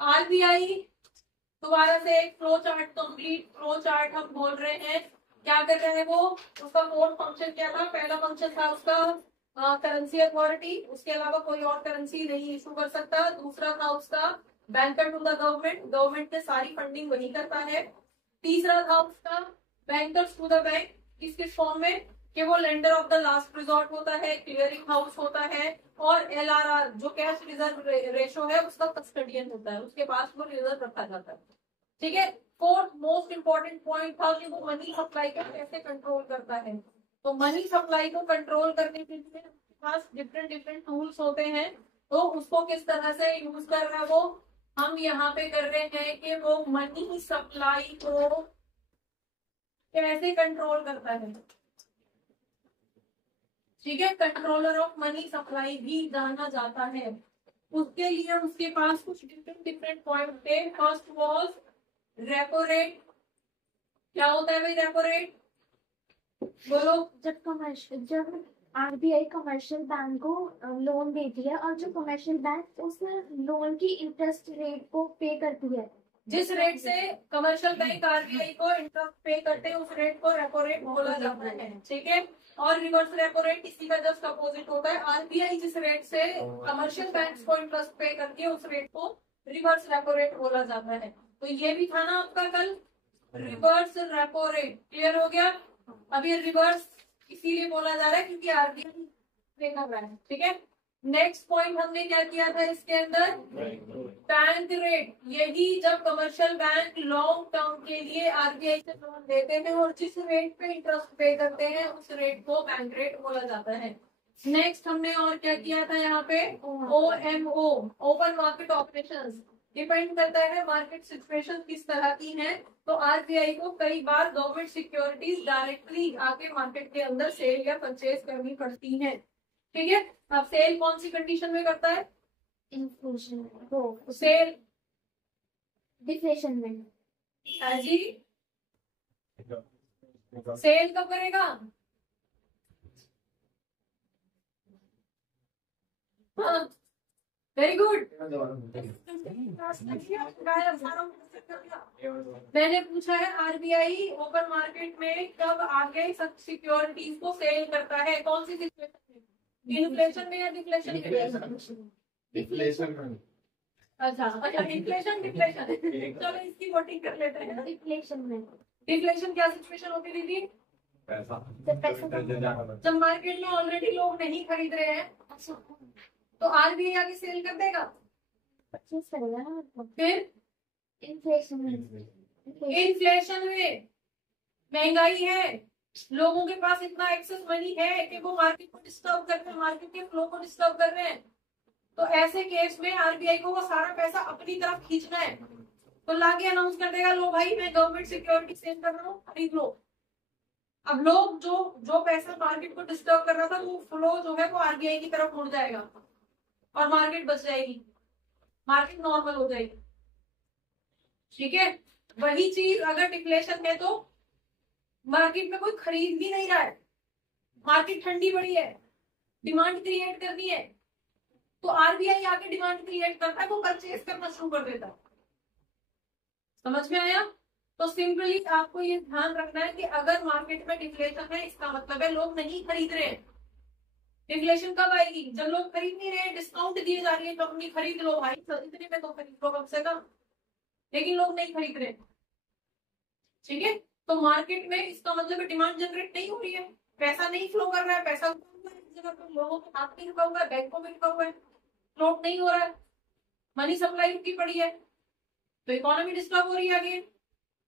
RBI दोबारा से एक flow chart, complete flow chart हम बोल रहे हैं। क्या कर रहे हैं वो, उसका कोर फंक्शन क्या था? पहला फंक्शन था उसका करेंसी अथॉरिटी, उसके अलावा कोई और करेंसी नहीं इशू कर सकता। दूसरा था उसका banker to the government, government में सारी फंडिंग वही करता है। तीसरा था उसका बैंकर्स टू द बैंक, किस फॉर्म में कि वो lender of the last resort होता है, क्लियरिंग हाउस होता है, और एलआरआर जो कैश रिजर्व रेशो है उसका कस्टडियन होता है, उसके पास वो रिजर्व रखा जाता है। ठीक है। फोर्थ मोस्ट इंपॉर्टेंट पॉइंट था कि वो मनी सप्लाई को कैसे कंट्रोल करता है। तो मनी सप्लाई को कंट्रोल करने के लिए पास डिफरेंट डिफरेंट टूल्स होते हैं, तो उसको किस तरह से यूज कर रहा है वो हम यहाँ पे कर रहे हैं कि वो मनी सप्लाई को कैसे कंट्रोल करता है। ठीक है, कंट्रोलर ऑफ मनी सप्लाई भी जाना जाता है। उसके लिए उसके पास कुछ डिफरेंट डिफरेंट पॉइंट थे। First was repo rate. क्या होता है भाई रेपो रेट, बोलो। जब आरबीआई कमर्शियल बैंक को लोन देती है और जो कमर्शियल बैंक उस लोन की इंटरेस्ट रेट को पे करती है, जिस रेट से कमर्शियल बैंक आरबीआई को इंटरेस्ट पे करते हैं उस रेट को रेपो रेट बोला जाता है। ठीक है, और रिवर्स रेपो रेट इसी का जस्ट अपोजिट होता है। आरबीआई जिस रेट से कमर्शियल बैंक्स को इंटरेस्ट पे करती है उस रेट को रिवर्स रेपो रेट बोला जाता है। तो ये भी था ना आपका कल, रिवर्स रेपो रेट। क्लियर हो गया? अब ये रिवर्स इसीलिए बोला जा रहा है क्योंकि आरबीआई देखा रहा है। ठीक है, नेक्स्ट पॉइंट हमने क्या किया था इसके अंदर, बैंक रेट। यही जब कमर्शियल बैंक लॉन्ग टर्म के लिए आरबीआई से लोन देते हैं और जिस रेट पे इंटरेस्ट पे करते हैं उस रेट को बैंक रेट बोला जाता है। नेक्स्ट हमने और क्या किया था यहाँ पे, OMO, open market operations. Depend करता है मार्केट सिचुएशन किस तरह की है, तो आरबीआई को कई बार गवर्नमेंट सिक्योरिटीज डायरेक्टली आके मार्केट के अंदर सेल या परचेज करनी पड़ती है। ठीक है, अब सेल कौन सी कंडीशन में करता है? इन्फ्लेशन सेल डिफ्लेशन में। जी, सेल कब करेगा? हाँ, वेरी गुड। मैंने पूछा है आरबीआई ओपन मार्केट में कब आके सिक्योरिटीज को सेल करता है, कौन सी सिचुएशन में? इन्फ्लेशन में या डिफ्लेशन में? डिफ्लेशन। अच्छा, इन्फ्लेशन डिफ्लेशन, चलो इसकी वोटिंग कर लेते हैं। डिफ्लेशन में। डिफ्लेशन क्या सिचुएशन होती है दीदी? जब मार्केट में ऑलरेडी लोग नहीं खरीद रहे हैं तो आरबीआई आगे सेल कर देगा। फिर इन्फ्लेशन में, इन्फ्लेशन में महंगाई है, लोगों के पास इतना एक्सेस मनी है कि वो मार्केट को डिस्टर्ब कर रहे हैं, मार्केट के फ्लो को डिस्टर्ब कर रहे हैं। तो ऐसे केस में आरबीआई को वो सारा पैसा अपनी तरफ खींचना है, तो लाके अनाउंस कर देगा, लो भाई मैं गवर्नमेंट सिक्योरिटी सेल कर रहा हूँ, खरीद लो। अब लोग जो पैसा मार्केट को डिस्टर्ब कर रहा था वो फ्लो जो है वो आरबीआई की तरफ मुड़ जाएगा और मार्केट बच जाएगी, मार्केट नॉर्मल हो जाएगी। ठीक है, वही चीज अगर डिफ्लेशन है तो मार्केट में कोई खरीद भी नहीं रहा है, मार्केट ठंडी पड़ी है, डिमांड क्रिएट करनी है, तो आरबीआई आके डिमांड क्रिएट करता है, वो परचेज करना शुरू कर देता है। समझ में आया? तो सिंपली आपको ये ध्यान रखना है कि अगर मार्केट में डिफ्लेशन है इसका मतलब है लोग नहीं खरीद रहे हैं। डिफ्लेशन कब आएगी? जब लोग खरीद नहीं रहे, डिस्काउंट दिए जा रही है, कंपनी खरीद लो भाई, इतने में तो खरीद लो कम से कम, लेकिन लोग नहीं खरीद रहे। ठीक है, तो मार्केट में इसका मतलब डिमांड जनरेट नहीं हो रही है, पैसा नहीं फ्लो कर रहा है, पैसा जगह पर लोगों के हाथ में रुका हुआ है, बैंकों में रुका हुआ है, फ्लोट नहीं हो रहा है, मनी सप्लाई रुकी पड़ी है, तो इकोनॉमी डिस्टर्ब हो रही है अगेन।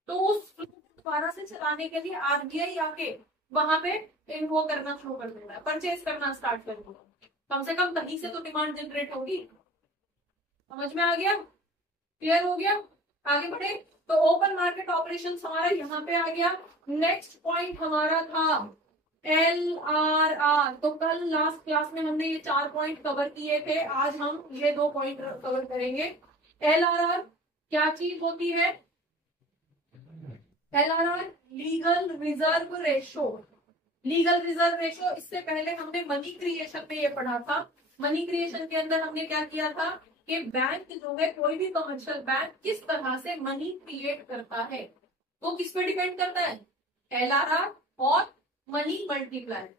तो उस फ्लो को दोबारा से चलाने के लिए आरबीआई आके वहां पे वो करना शुरू कर देता है, परचेज करना स्टार्ट कर देगा, कम से कम कहीं से तो डिमांड जनरेट होगी। समझ में आ गया? क्लियर हो गया? आगे बढ़े। तो ओपन मार्केट ऑपरेशन हमारा यहाँ पे आ गया। नेक्स्ट पॉइंट हमारा था LRR। तो कल लास्ट क्लास में हमने ये 4 पॉइंट कवर किए थे, आज हम ये 2 पॉइंट कवर करेंगे। LRR क्या चीज होती है? LRR legal reserve ratio. Legal reserve ratio इससे पहले हमने मनी क्रिएशन में ये पढ़ा था। मनी क्रिएशन के अंदर हमने क्या किया था कि बैंक जो है, कोई भी कमर्शियल बैंक किस तरह से मनी क्रिएट करता है, वो किस पे डिपेंड करता है, LRR और मनी मल्टीप्लायर।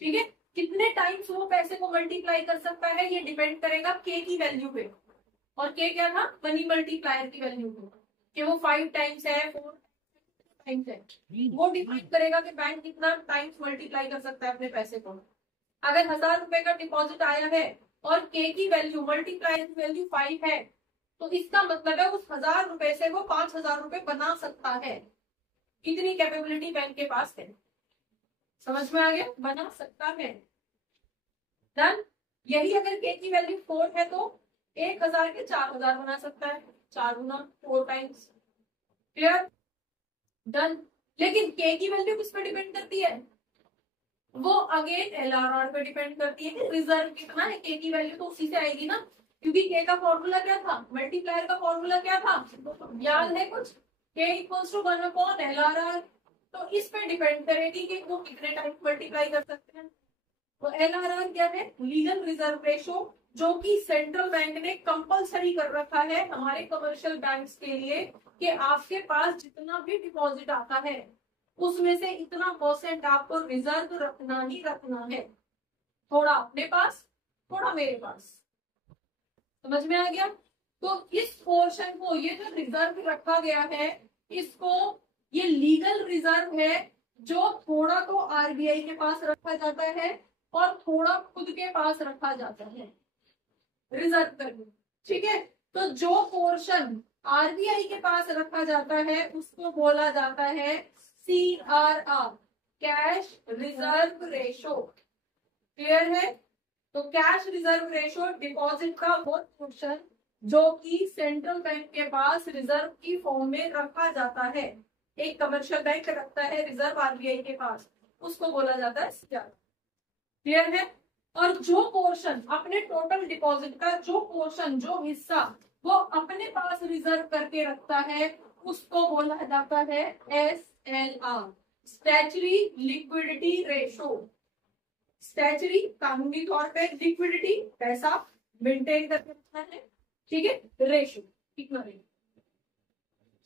ठीक है, कितने टाइम्स वो पैसे को मल्टीप्लाई कर सकता है ये डिपेंड करेगा के की वैल्यू पे, और के क्या था, मनी मल्टीप्लायर की वैल्यू पे, कि वो 5 टाइम्स है, 4 टाइम्स है, वो डिपेंड करेगा कि बैंक कितना टाइम्स मल्टीप्लाई कर सकता है अपने पैसे को। अगर 1000 रुपए का डिपॉजिट आया है और के की वैल्यू, मल्टीप्लायर की वैल्यू 5 है, तो इसका मतलब है उस 1000 रुपए से वो 5000 रुपए बना सकता है। इतनी कैपेबिलिटी बैंक के पास है। समझ में आ गया, बना सकता है। डन। यही अगर के की वैल्यू 4 है तो 1000 के 4000 बना सकता है, 4 गुना 4 टाइम्स। Clear, done. लेकिन के की वैल्यू किस पे डिपेंड करती है, वो अगेन LRR पे डिपेंड करती है। रिजर्व कितना है, के की वैल्यू तो उसी से आएगी ना, क्योंकि के का फॉर्मूला क्या था, मल्टीप्लायर का फॉर्मूला क्या था, याद है कुछ, के इक्वल्स टू 1/LRR। तो इस पे डिपेंड करेगी कि वो कितने टाइम मल्टीप्लाई कर सकते हैं। तो LRR क्या है, लीगल रिजर्व रेशो, जो कि सेंट्रल बैंक ने कंपलसरी कर रखा है हमारे कमर्शियल बैंक्स के लिए, कि आपके पास जितना भी डिपॉजिट आता है उसमें से इतना % आपको रिजर्व रखना ही रखना है, थोड़ा अपने पास, थोड़ा मेरे पास। समझ में आ गया। तो इस पोर्शन को, ये जो रिजर्व रखा गया है, इसको, ये लीगल रिजर्व है, जो थोड़ा तो RBI के पास रखा जाता है और थोड़ा खुद के पास रखा जाता है रिजर्व करके। ठीक है, तो जो पोर्शन RBI के पास रखा जाता है उसको बोला जाता है CRR, cash reserve ratio. Clear है। तो कैश रिजर्व रेशो डिपॉजिट का वो पोर्शन जो कि सेंट्रल बैंक के पास रिजर्व की फॉर्म में रखा जाता है, एक कमर्शियल बैंक रखता है रिजर्व RBI के पास, उसको बोला जाता है CRR। क्लियर है। और जो पोर्शन अपने टोटल डिपॉजिट का, जो पोर्शन, जो हिस्सा वो अपने पास रिजर्व करके रखता है, उसको बोला जाता है SLR, statutory liquidity ratio. Statutory कानूनी तौर पे लिक्विडिटी, पैसा मेंटेन करके रखना है। ठीक है, रेशो कितना रेशो।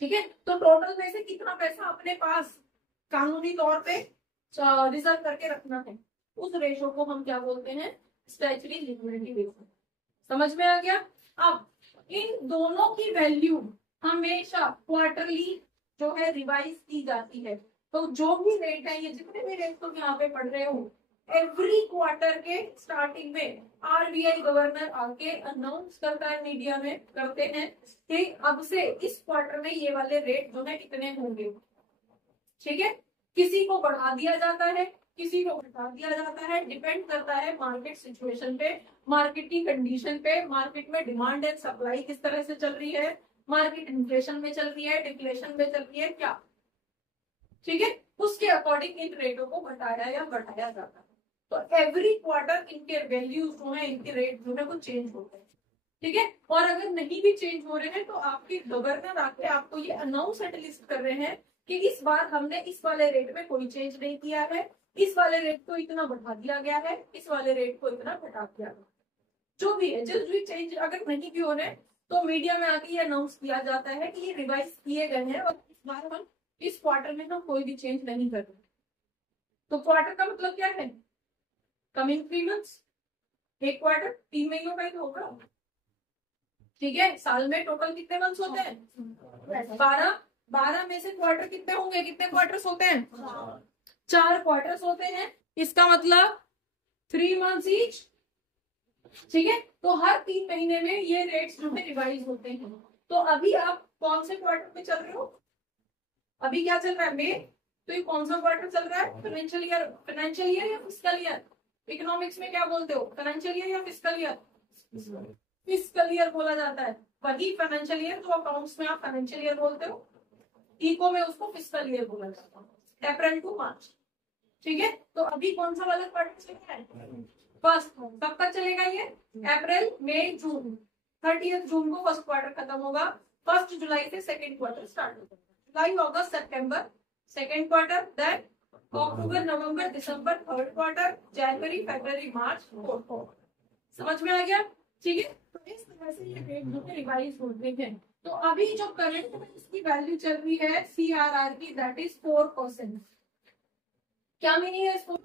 ठीक है, तो टोटल में से कितना पैसा अपने पास कानूनी तौर पे रिजर्व करके रखना है, उस रेशो को हम क्या बोलते हैं, स्टैच्यूटरी लिक्विडिटी रेशो। समझ में आ गया। अब इन दोनों की वैल्यू हमेशा क्वार्टरली जो है रिवाइज की जाती है। तो जो भी रेट है, ये जितने भी रेट तुम यहाँ पे पढ़ रहे हो, एवरी क्वार्टर के स्टार्टिंग में RBI गवर्नर आके अनाउंस करता है, मीडिया में करते हैं कि अब से इस क्वार्टर में ये वाले रेट जो है इतने होंगे। ठीक है, किसी को बढ़ा दिया जाता है, किसी को घटा दिया जाता है, डिपेंड करता है मार्केट सिचुएशन पे, मार्केट की कंडीशन पे, मार्केट में डिमांड एंड सप्लाई किस तरह से चल रही है, मार्केट इन्फ्लेशन में चल रही है, डिफ्लेशन में चल रही है क्या। ठीक है, उसके अकॉर्डिंग इन रेटों को घटाया या बढ़ाया जाता है। तो एवरी क्वार्टर इनके वैल्यूज जो है, इनके रेट जो है वो चेंज होते हैं। ठीक है, और अगर नहीं भी चेंज हो रहे हैं तो आपके गवर्नर आके आपको ये अनाउंस एटलीस्ट कर रहे हैं कि इस बार हमने इस वाले रेट में कोई चेंज नहीं किया है, इस वाले रेट को इतना बढ़ा दिया गया है, इस वाले रेट को इतना घटा दिया गया। जो भी है, जिस भी चेंज अगर नहीं भी हो रहे तो मीडिया में आके ये अनाउंस किया जाता है कि ये रिवाइज किए गए हैं और इस बार हम इस क्वार्टर में हम कोई भी चेंज नहीं कर रहे। तो क्वार्टर का मतलब क्या है, कमिंग 3 मंथ्स। एक क्वार्टर 3 महीनों का ही होगा। ठीक है, साल में टोटल कितने मंथ्स होते हैं, 12 में से क्वार्टर कितने होंगे, कितने क्वार्टर्स होते हैं, 4 क्वार्टर्स होते हैं। इसका मतलब 3 मंथ्स ईच। ठीक है, तो हर 3 महीने में ये रेट्स जो है रिवाइज होते हैं। तो अभी आप कौन से क्वार्टर में चल रहे हो, अभी क्या चल रहा है, मई। तो ये कौन सा क्वार्टर चल रहा है, फाइनेंशियल ईयर या फिस्कल ईयर। इकोनॉमिक्स में क्या बोलते हो, फाइनेंशियल ईयर या फिस्कल ईयर, फिस्कल ईयर बोला जाता है। वही फाइनेंशियल ईयर जो अकाउंट्स में आप फाइनेंशियल ईयर बोलते हो, इको में उसको फिस्कल ईयर बोला जाता है, अप्रैल टू मार्च। ठीक है, तो अभी कौन सा वाला क्वार्टर चल रहा है, फर्स्ट। कब तक चलेगा ये, अप्रैल मई जून, 30 जून को फर्स्ट क्वार्टर खत्म होगा, 1 जुलाई से सेकंड क्वार्टर स्टार्ट होगा। जुलाई अगस्त सितंबर सेकंड क्वार्टर, देन अक्टूबर नवंबर दिसंबर थर्ड क्वार्टर, जनवरी फरवरी मार्च फोर्थ क्वार्टर। समझ में आ गया। ठीक है, तो इस तरह से ये रेट जो है रिवाइज होते हैं। तो अभी जो करंट में इसकी वैल्यू चल रही है CRR की, दैट इज 4%। क्या मीनिंग है इसको?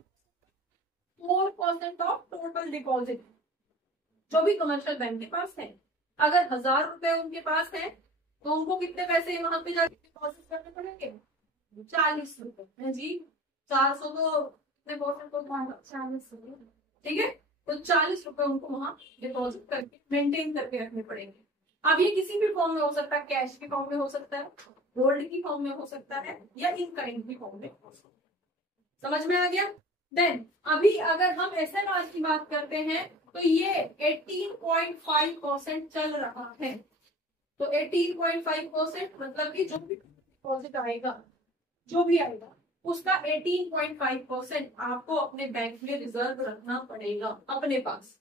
4% ऑफ टोटल डिपॉजिट जो भी कमर्शियल बैंक के पास है। अगर 1000 रुपए उनके पास है तो उनको कितने पैसे वहां पे जाके डिपॉजिट करने पड़ेंगे? 40 रुपए है जी। 400 तो कितने परसेंट को 40, ठीक है। तो 40 रुपए उनको वहां डिपॉजिट करके मेंटेन करके रखने पड़ेंगे। अब ये किसी भी फॉर्म में हो सकता है, कैश के फॉर्म में हो सकता है, गोल्ड की फॉर्म में हो सकता है, या इन काइंड की फॉर्म में हो सकता है। समझ में आ गया? देन अभी अगर हम SLR की बात करते हैं तो ये 18.5% चल रहा है। तो 18.5% मतलब कि जो भी डिपॉजिट आएगा, जो भी आएगा, उसका 18.5% आपको अपने बैंक में रिजर्व रखना पड़ेगा अपने पास।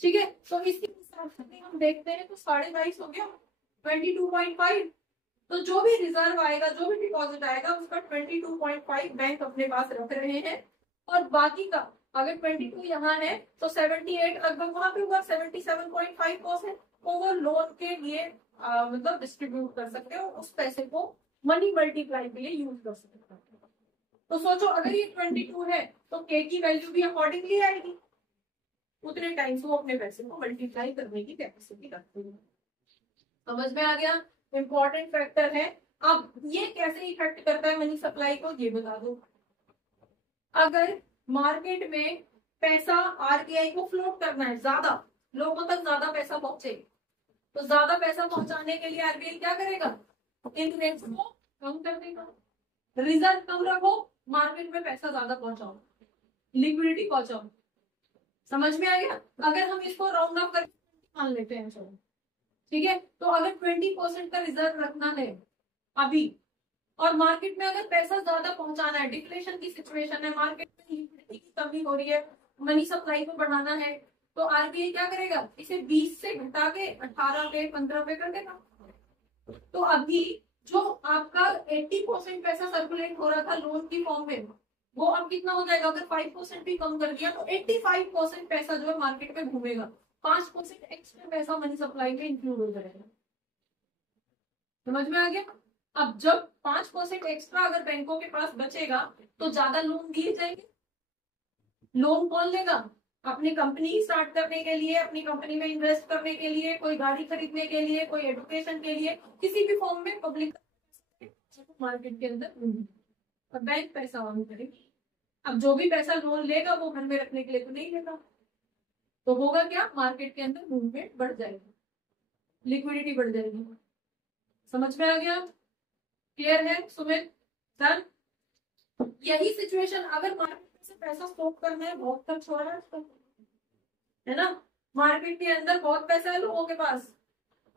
ठीक है, तो इसके हिसाब से हम देखते हैं तो 22.5 हो गया, 22.5। तो जो भी रिजर्व आएगा, जो भी डिपॉजिट आएगा, उसका 22.5 बैंक अपने पास रख रहे हैं। और बाकी का अगर 22 यहाँ है तो 78 लगभग वहां पे होगा, 77.5% को वो लोन के लिए मतलब डिस्ट्रीब्यूट कर सकते हो, उस पैसे को मनी मल्टीप्लाई के लिए यूज कर सकते हो। तो सोचो अगर ये 22 है तो के की वैल्यू भी अकॉर्डिंगली आएगी, उतने टाइम्स वो अपने पैसे को मल्टीप्लाई करने की कैपेसिटी रखते हैं। समझ में आ गया? इंपॉर्टेंट फैक्टर है। अब ये कैसे इफेक्ट करता है मनी सप्लाई को, ये बता दो। अगर मार्केट में पैसा RBI को फ्लोट करना है, ज्यादा लोगों तक ज्यादा पैसा पहुंचे, तो ज्यादा पैसा पहुंचाने के लिए RBI क्या करेगा? इन रेट्स को कम कर देगा, रिजर्व कम रखो, मार्केट में पैसा ज्यादा पहुंचाओ, लिक्विडिटी पहुंचाओ। समझ में आ गया? अगर हम इसको राउंड ऑफ करके मान लेते हैं, चलो ठीक है, तो अगर 20% का रिजर्व रखना है अभी, और मार्केट में अगर पैसा ज्यादा पहुंचाना है, डिफ्लेशन की सिचुएशन है, मार्केट में लिक्विडिटी की कमी हो रही है, मनी सप्लाई को बढ़ाना है, तो RBI क्या करेगा? इसे 20 से घटा के 18 पे 15 पे कर देगा। तो अभी जो आपका 80% पैसा सर्कुलेट हो रहा था लोन की फॉर्म में, वो अब कितना हो जाएगा? अगर 5% भी कम कर दिया तो 85% पैसा जो है मार्केट में घूमेगा, 5% एक्स्ट्रा पैसा मनी सप्लाई में इंक्लूड हो जाएगा। समझ में आ गया? अब जब 5% एक्स्ट्रा अगर बैंकों के पास बचेगा तो ज्यादा लोन दिए जाएंगे। लोन कौन लेगा? अपनी कंपनी स्टार्ट करने के लिए, अपनी कंपनी में इन्वेस्ट करने के लिए, कोई गाड़ी खरीदने के लिए, कोई एजुकेशन के लिए, किसी भी फॉर्म में पब्लिक मार्केट के अंदर, और बैंक पैसा ऑन करेगी। अब जो भी पैसा लोन लेगा वो घर में रखने के लिए तो नहीं लेगा, तो होगा क्या? मार्केट के अंदर मूवमेंट बढ़ जाएगी, लिक्विडिटी बढ़ जाएगी। समझ में आ गया? क्लियर है सुमित? डन। यही सिचुएशन अगर मार्केट से पैसा स्टॉक करना है, बहुत खर्च हो रहा है ना, मार्केट के अंदर बहुत पैसा है लोगों के पास,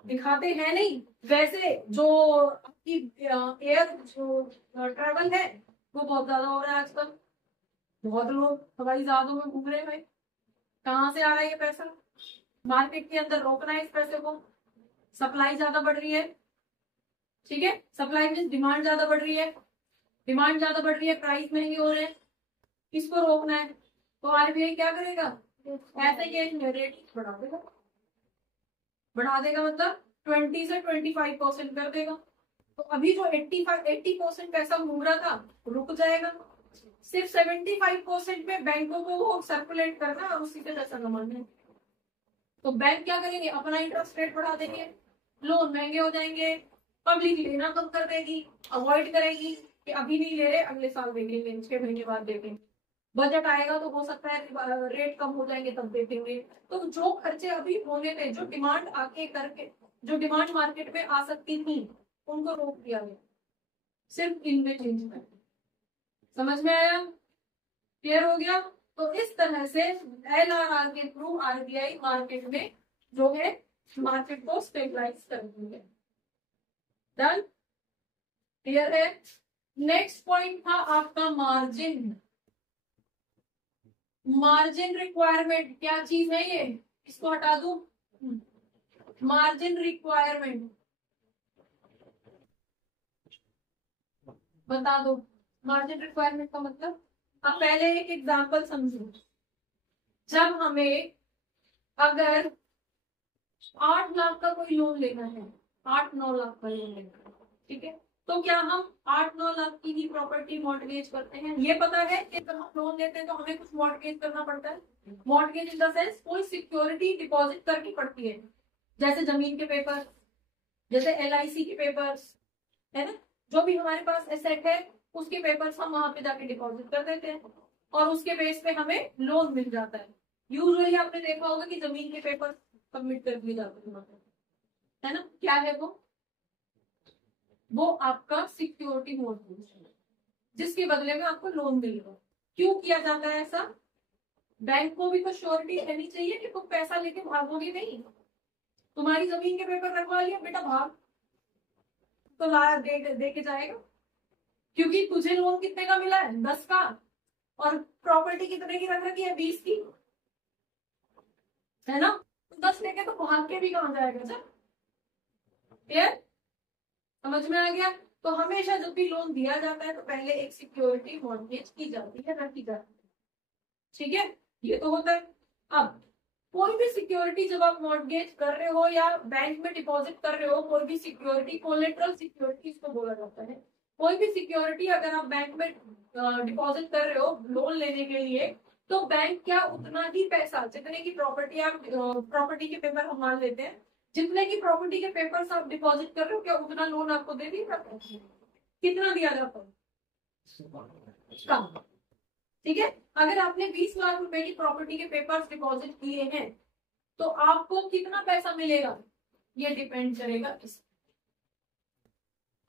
दिखाते हैं नहीं। वैसे जो आपकी एयर जो ट्रेवल है वो बहुत ज्यादा हो रहा है आजकल, बहुत लोग हवाई जहाजों में घूम रहे हैं। कहाँ से आ रहा है ये पैसा? मार्केट के अंदर रोकना है इस पैसे को, सप्लाई ज्यादा बढ़ रही है, ठीक है, सप्लाई में डिमांड ज्यादा बढ़ रही है, डिमांड ज्यादा बढ़ रही है, प्राइस महंगे हो रहे हैं, इसको रोकना है। तो RBI क्या करेगा? ऐसे केस में रेट बढ़ा देगा, बढ़ा देगा मतलब 20 से 25% कर देगा। तो अभी जो 80% पैसा घूम रहा था रुक जाएगा, सिर्फ 75% में बैंकों को वो सर्कुलेट करना और उसी से पैसा कमाना है। तो बैंक क्या करेंगे? अपना इंटरेस्ट रेट बढ़ा देंगे, लोन महंगे हो जाएंगे, पब्लिक लेना कम कर देगी, अवॉइड करेगी कि अभी नहीं ले रहे, अगले साल देखेंगे, 6 महीने बाद देखेंगे, बजट आएगा तो हो सकता है रेट कम हो जाएंगे तब देखेंगे। तो जो खर्चे अभी होने थे, जो डिमांड आके करके, जो डिमांड मार्केट में आ सकती थी, उनको रोक दिया गया, सिर्फ इनमें चेंज कर। समझ में आया? क्लियर हो गया? तो इस तरह से LRR के थ्रू RBI मार्केट में जो है मार्केट को स्टेबलाइज करती है। डन? क्लियर है? नेक्स्ट पॉइंट था आपका मार्जिन। मार्जिन रिक्वायरमेंट क्या चीज है ये? इसको हटा दो। मार्जिन रिक्वायरमेंट बता दो। मार्जिन रिक्वायरमेंट का मतलब, अब पहले एक एग्जांपल समझो। जब हमें अगर 8 लाख का कोई लोन लेना है, 8-9 लाख का लोन लेना है, ठीक है, तो क्या हम 8-9 लाख की ही प्रॉपर्टी मॉर्टगेज करते हैं? ये पता है कि जब हम लोन लेते हैं तो हमें कुछ मॉर्टगेज करना पड़ता है। मॉर्टगेज इन द सेंस कोई सिक्योरिटी डिपॉजिट करनी पड़ती है, जैसे जमीन के पेपर, जैसे LIC के पेपर्स, है ना, जो भी हमारे पास एसेट है उसके पेपर्स हम वहां पे जाके डिपॉजिट कर देते हैं और उसके बेस पे हमें लोन मिल जाता है। यूजुअली आपने देखा होगा कि जमीन के पेपर सबमिट कर दिए जाते हैं, है ना, क्या है वो आपका सिक्योरिटी मॉर्टगेज है, जिसके बदले में आपको लोन मिलेगा। क्यों किया जाता है ऐसा? बैंक को भी तो श्योरिटी रहनी चाहिए कि तुम पैसा लेके भागोगे नहीं। तुम्हारी जमीन के पेपर रखवा लिया, बेटा भाग तो ला दे के जाएगा, क्योंकि तुझे लोन कितने का मिला है? 10 का, और प्रॉपर्टी कितने की रख रखी है? 20 की, है ना, तो 10 लेके तो भाग के भी कहाँ जाएगा सर? क्लियर? समझ में आ गया? तो हमेशा जब भी लोन दिया जाता है तो पहले एक सिक्योरिटी मॉर्टगेज की जाती है, रखी जाती है, ठीक है, ये तो होता है। अब कोई भी सिक्योरिटी जब आप मॉर्टगेज कर रहे हो या बैंक में डिपॉजिट कर रहे हो, कोई भी सिक्योरिटी, कोलेटरल सिक्योरिटी इसको बोला जाता है, कोई भी सिक्योरिटी अगर आप बैंक में डिपॉजिट कर रहे हो लोन लेने के लिए, तो बैंक क्या उतना ही पैसा, जितने की प्रॉपर्टी आप प्रॉपर्टी के पेपर हम मान लेते हैं, जितने की प्रॉपर्टी के पेपर आप डिपॉजिट कर रहे हो, क्या उतना लोन आपको दे दिया जाता है? कितना दिया जाता है? कम, ठीक है। अगर आपने 20 लाख रुपए की प्रॉपर्टी के पेपर्स डिपॉजिट किए हैं तो आपको कितना पैसा मिलेगा? ये डिपेंड करेगा इस,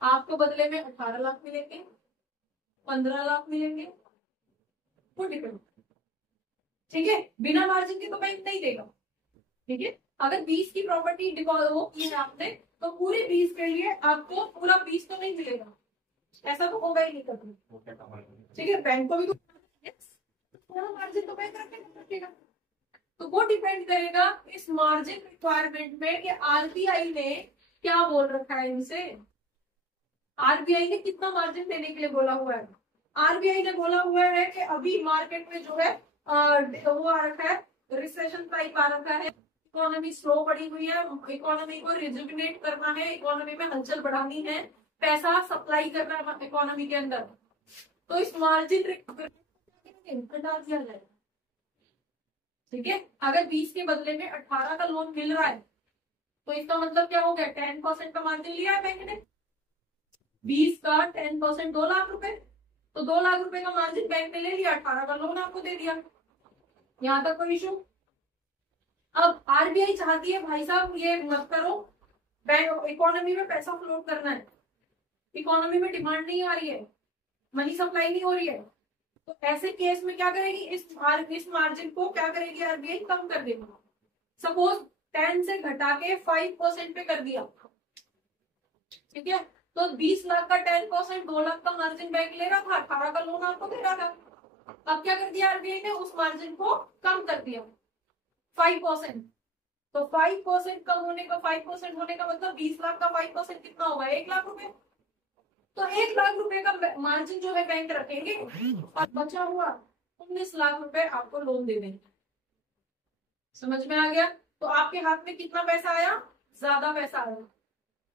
आपको बदले में 18 लाख मिलेंगे, 15 लाख मिलेंगे, वो डिपेंड, ठीक है, बिना मार्जिन के तो बैंक नहीं देगा, ठीक है। अगर 20 की प्रॉपर्टी डिपॉजिट वो की है आपने, तो पूरे 20 के लिए आपको पूरा 20 तो नहीं मिलेगा, ऐसा तो होगा ही नहीं कभी, ठीक है, बैंक को भी तो थोड़ा मार्जिन तो बैंक रखेगा। तो वो डिपेंड करेगा इस मार्जिन रिक्वायरमेंट में कि RBI ने क्या बोल रखा है इनसे। RBI ने कितना मार्जिन देने के लिए बोला हुआ है? RBI ने बोला हुआ है कि अभी मार्केट में जो है वो आ रखा है, रिसेशन टाइप आ रखा है, इकोनॉमी स्लो पड़ी हुई है, इकोनॉमी को रिजुविनेट करना है, इकोनॉमी में हलचल बढ़ानी है, पैसा सप्लाई करना है इकोनॉमी के अंदर, तो इस मार्जिन हटा दिया जाए, ठीक है। अगर 20 के बदले में 18 का लोन मिल रहा है तो इसका मतलब क्या हो गया? 10% का मार्जिन लिया है बैंक ने, 20 का 10% 2 लाख रुपए, तो 2 लाख रुपए का मार्जिन बैंक ने ले लिया, 18 का लोन आपको दे दिया, यहां तक कोई इशू? अब RBI चाहती है भाई साहब ये मत करो, बैंक इकोनॉमी में पैसा फ्लोट करना है, इकोनॉमी में डिमांड नहीं आ रही है, मनी सप्लाई नहीं हो रही है, तो ऐसे केस में क्या करेगी? इस मार्जिन को क्या करेगी RBI? कम कर देगी। सपोज 10 से घटा के 5% पे कर दिया, ठीक है, तो 20 लाख का 10%, 2 लाख का मार्जिन बैंक ले रहा था, 18 का लोन आपको दे रहा था, अब क्या कर दिया RBI ने? उस मार्जिन को कम कर दिया 5%, तो 5% कम होने का, 5% होने का मतलब 20 लाख का 5% कितना होगा? 1 लाख रुपए, तो 1 लाख रुपए का मार्जिन जो है बैंक रखेंगे और बचा हुआ 19 लाख रुपए आपको लोन दे देंगे। समझ में आ गया? तो आपके हाथ में कितना पैसा आया? ज्यादा पैसा आया,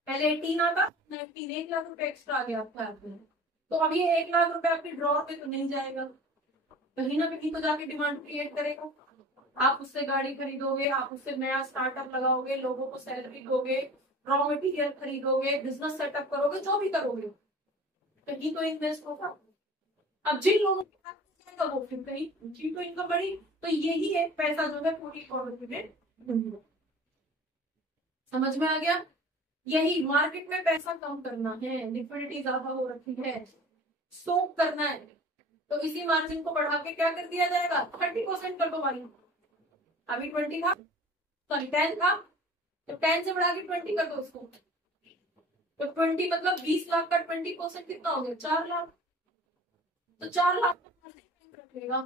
पहले 18 आता, 19, 1 लाख रुपए एक्स्ट्रा आ गया आपके हाथ में। तो अब ये 1 लाख रुपए आपके ड्रॉर पे तो नहीं जाएगा, कहीं ना कहीं तो जाके डिमांड क्रिएट करेगा, आप उससे गाड़ी खरीदोगे, आप उससे नया स्टार्टअप लगाओगे, लोगों को सैलरी दोगे, रॉ मटेरियल खरीदोगे, बिजनेस सेटअप करोगे, जो भी करोगे कहीं तो इन्वेस्ट होगा। अब जिन लोगों के पास जाएगा वो फिर कहीं उनकी तो इनकम बढ़ी, तो यही एक पैसा जो है पूरी इकोनॉमी में। समझ में आ गया? यही मार्केट में पैसा कम करना है, लिक्विडिटी ज्यादा हो रखी है, सोक करना है, तो इसी मार्जिन को बढ़ा के क्या कर दिया जाएगा? 30% कर दो भाई, अभी 20 था, सॉरी 10 था, तो 10 से बढ़ा के 20 कर दो इसको, तो 20 मतलब 20 लाख का 20% कितना हो गया? 4 लाख, तो 4 लाख का मार्जिन रखेगा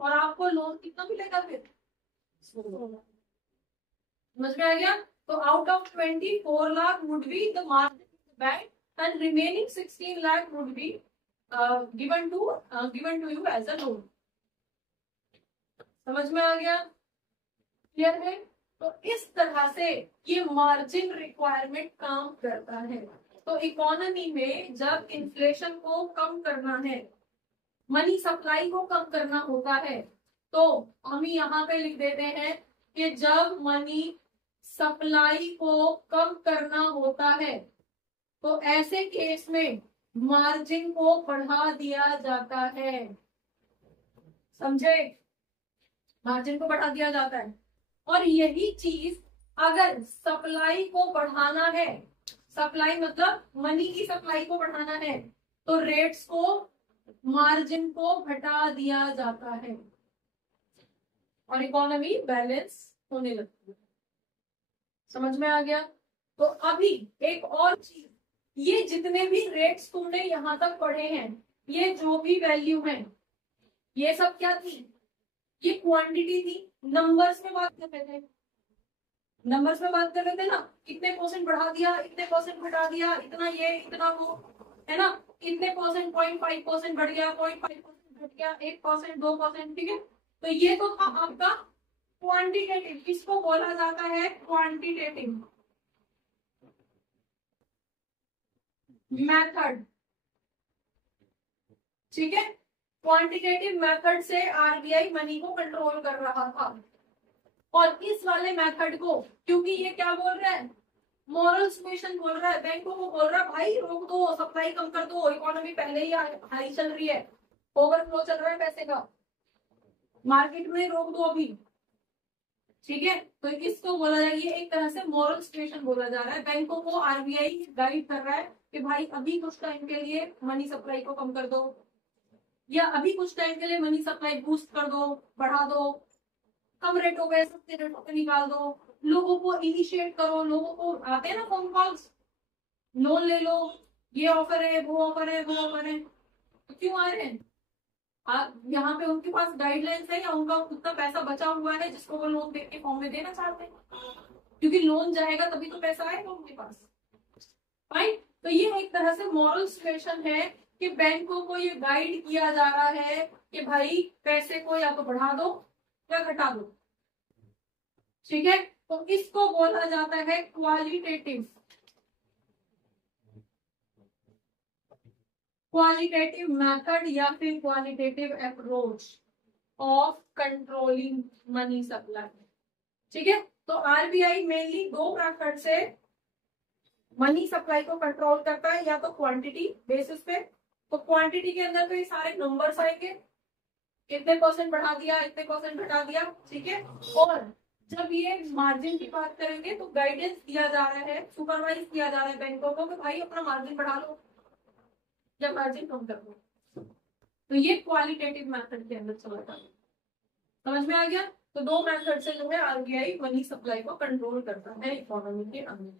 और आपको लोन कितना मिलेगा फिर? समझ में आ गया? तो out of 24 lakh would be the margin bank and remaining 16 lakh would be given to you as a loan। समझ में आ गया? क्लियर है? तो इस तरह से ये मार्जिन रिक्वायरमेंट काम करता है। तो इकोनॉमी में जब इन्फ्लेशन को कम करना है, मनी सप्लाई को कम करना होता है, तो हम यहाँ पे लिख देते हैं कि जब मनी सप्लाई को कम करना होता है तो ऐसे केस में मार्जिन को बढ़ा दिया जाता है। समझे? मार्जिन को बढ़ा दिया जाता है। और यही चीज अगर सप्लाई को बढ़ाना है, सप्लाई मतलब मनी की सप्लाई को बढ़ाना है, तो रेट्स को, मार्जिन को घटा दिया जाता है और इकोनॉमी बैलेंस होने लगती है। समझ में आ गया? तो अभी एक और चीज, ये जितने भी रेट्स तुमने यहां तक पढ़े हैं, ये जो भी वैल्यू है, ये सब क्या थी? ये क्वांटिटी थी। नंबर्स में बात कर रहे थे, नंबर्स में बात कर रहे थे ना, कितने परसेंट बढ़ा दिया, इतने परसेंट घटा दिया, इतना ये इतना वो, है ना, इतने परसेंट, 0.5% बढ़ गया, 0.5% घट गया, 1%, 2%, ठीक है। तो ये तो था आपका क्वांटिटेटिव, इसको बोला जाता है क्वांटिटेटिव मेथड, ठीक है। क्वांटिटेटिव मेथड से आरबीआई मनी को कंट्रोल कर रहा था। और इस वाले मेथड को, क्योंकि ये क्या बोल रहा है, मॉरल सुमेशन बोल रहा है, बैंकों को बोल रहा है भाई रोक दो, सप्लाई कम कर दो, इकोनॉमी पहले ही हाई चल रही है, ओवरफ्लो चल रहा है पैसे का, मार्केट में रोक दो अभी, ठीक है। तो इसको बोला जाए, ये एक तरह से मॉरल सुमेशन बोला जा रहा है। बैंकों को आरबीआई गाइड कर रहा है कि भाई अभी कुछ टाइम के लिए मनी सप्लाई को कम कर दो, या अभी कुछ टाइम के लिए मनी सप्लाई बूस्ट कर दो, बढ़ा दो, कम रेट हो गए सस्ते रेटों पे निकाल दो, लोगों को इनिशिएट करो, लोगों को आते हैं ना फोन कॉल्स, लोन ले लो, ये ऑफर है, वो ऑफर है, वो ऑफर है, तो क्यों आ रहे हैं? यहाँ पे उनके पास गाइडलाइंस है या उनका उतना पैसा बचा हुआ है जिसको वो लोन के फॉर्म में देना चाहते हैं? क्योंकि लोन जाएगा तभी तो पैसा आएगा उनके पास, राइट। तो ये एक तरह से मॉरल सिचुएशन है कि बैंकों को ये गाइड किया जा रहा है कि भाई पैसे को या तो बढ़ा दो या घटा दो, ठीक है। तो इसको बोला जाता है क्वालिटेटिव मेथड या फिर qualitative approach of controlling money supply, ठीक है। तो आरबीआई मेनली दो मेथड से मनी सप्लाई को कंट्रोल करता है, या तो क्वांटिटी बेसिस पे, तो क्वांटिटी के अंदर तो ये सारे नंबर्स आएंगे, कितने परसेंट बढ़ा दिया, इतने परसेंट घटा दिया, ठीक है। और जब ये मार्जिन की बात करेंगे तो गाइडेंस दिया जा रहा है, सुपरवाइज किया जा रहा है बैंकों को कि भाई अपना मार्जिन बढ़ा लो या मार्जिन कम कर लो। तो ये क्वालिटेटिव मेथड के अंदर चला जाता है। समझ में आ गया? तो दो मेथड से जो है आरबीआई मनी सप्लाई को कंट्रोल करता है इकोनॉमी के अंदर।